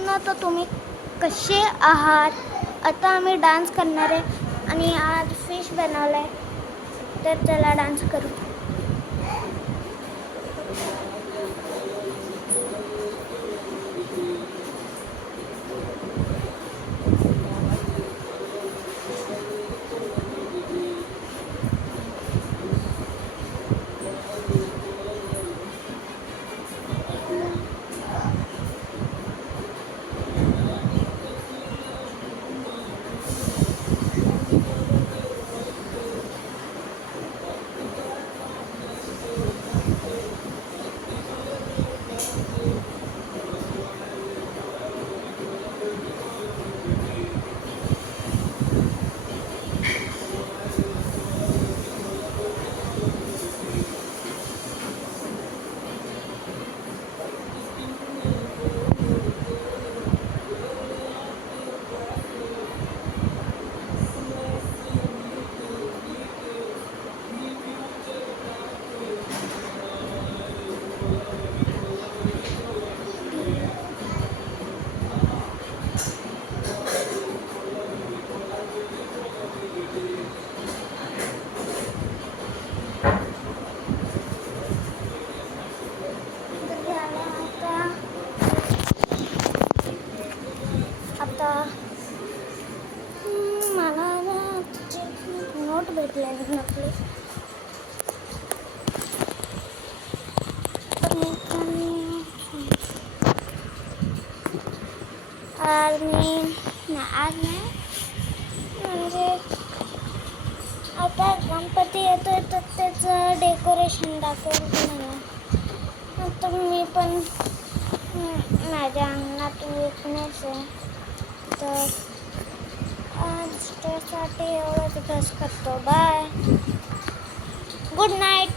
मित्रांनो, तर तुम्ही कसे आहात? आता आम्ही डान्स करणार आहे आणि आज फिश बनवलं आहे, तर चला डान्स करू. आता मला ना नोट भेटले नकली. आज नाही म्हणजे आता गणपती येतोय तर त्याचं डेकोरेशन दाखवेल तुम्हाला. आता मी पण माझ्या अंगणात विकनेस आहे, तर आज त्यासाठी एवढंच बस करतो. Bye, good night.